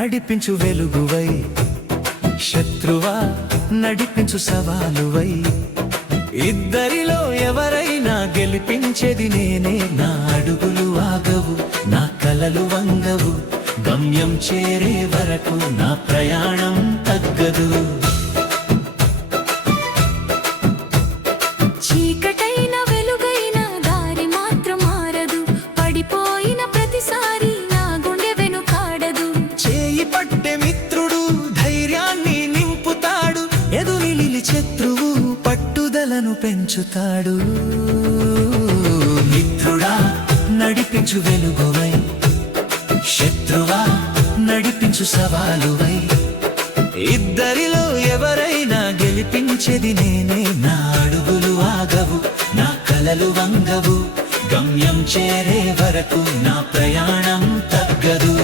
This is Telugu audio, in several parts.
నడిపించు వెలుగువై, శత్రువా నడిపించు సవాలువై. ఇద్దరిలో ఎవరైనా గెలిపించేది నేనే. నా అడుగులు ఆగవు, నా కలలు వంగవు, గమ్యం చేరే వరకు నా ప్రయాణం తగ్గదు. చీకటైన వెలుగైన దారి మాత్రం మారదు, పడిపోయిన ప్రతిసారి నా గుండె వెనుకాడదు. చేయి పట్టే మిత్రుడు ధైర్యాన్ని నింపుతాడు, ఎదురు నిలి శత్రువు పట్టుదలను పెంచుతాడు. మిత్రుడా నడిపించు వెలుగువై, శత్రువా నడిపించు సవాలువై. ఇద్దరిలో ఎవరైనా గెలిపించేది నేనే. నా అడుగులు ఆగవు, నా కలలు వంగవు, గమ్యం చేరే వరకు నా ప్రయాణం తగ్గదు.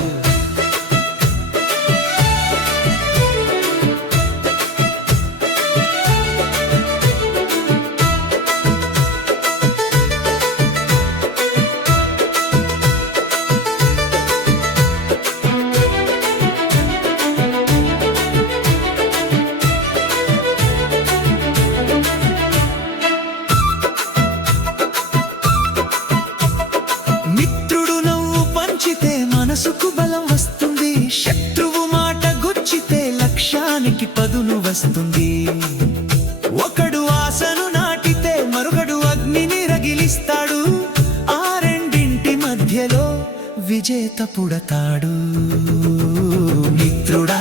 మనసుకు బలం వస్తుంది, శత్రువు మాట గుచ్చితే లక్ష్యానికి పదును వస్తుంది. ఒకడు ఆశను నాటితే మరొకడు అగ్నిని రగిలిస్తాడు. ఆ రెండింటి మధ్యలో విజేత పుడతాడు. మిత్రుడా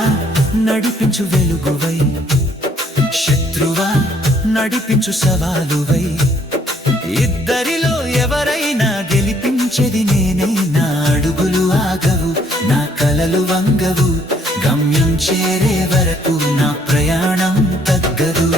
నడిపించు వెలుగువై, శత్రువా నడిపించు సవాలువై. ఇద్దరిలో ఎవరైనా గెలిపించేది నేనే. నా అడుగులు ఆగవు, నా కలలు వంగవు, గమ్యం చేరే వరకు నా ప్రయాణం తగ్గదు.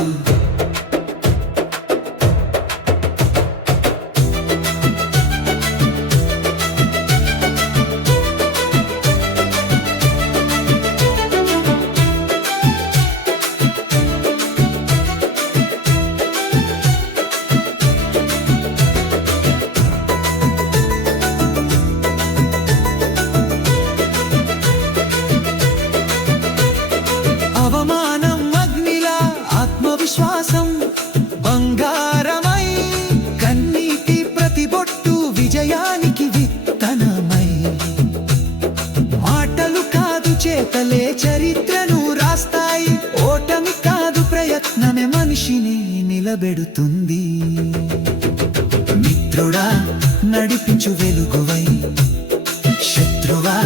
అవమానం అగ్నిలా, ఆత్మవిశ్వాసం బంగారమై, కన్నీటి ప్రతిబొట్టు విజయానికి విత్తనమై. మాటలు కాదు చేతలే చరిత్రను రాస్తాయి. ఓటమి కాదు ప్రయత్నమే మనిషిని నిలబెడుతుంది. మిత్రుడా నడిపించు వెలుగువై, శత్రువా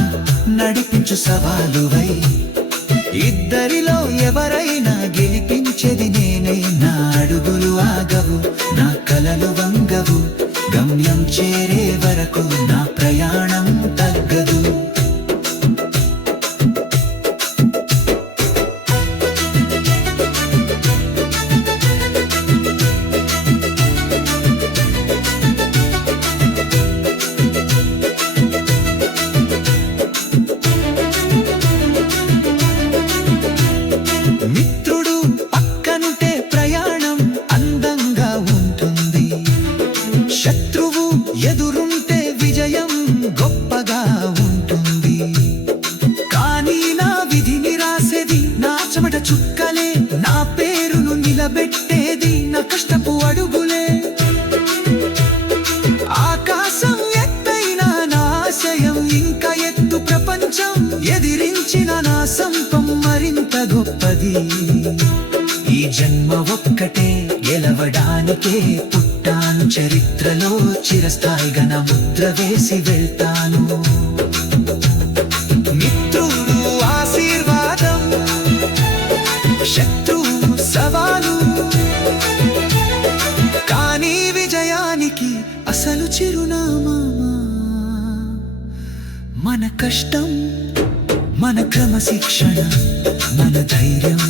నడిపించు సవాలువై. ఇద్దరిలో ఎవరైనా గెలిపించేది నేనే. నా అడుగులు ఆగవు, నా కలలు వంగవు, గమ్యం చేరే వరకు నా ప్రయాణం తగ్గదు. మిత్రుడు పక్కనుంటే ప్రయాణం అందంగా ఉంటుంది. శత్రువు ఎదురుంటే విజయం గొప్పగా ఉంటుంది. కానీ నా విధిని రాసేది నా చెమట చుక్కలే, నా పేరును నిలబెట్టేది నా కష్టపు అడుగులే. ఆకాశం ఎత్తైన నా ఆశయం ఇంకా ఎత్తు, ప్రపంచం ఎదిరించిన నా సంపం మరింత గొప్పది. ఈ జన్మ ఒక్కటే గెలవడానికే పుట్టాను. చరిత్రలో చిరస్థాయిగా నా ముద్ర వేసి వెళ్తాను. మిత్రుడు ఆశీర్వాదం, శత్రువు సవాలు, కానీ విజయానికి అసలు చిరునామా మన కష్టం, మన క్రమశిక్షణ, మన ధైర్యం.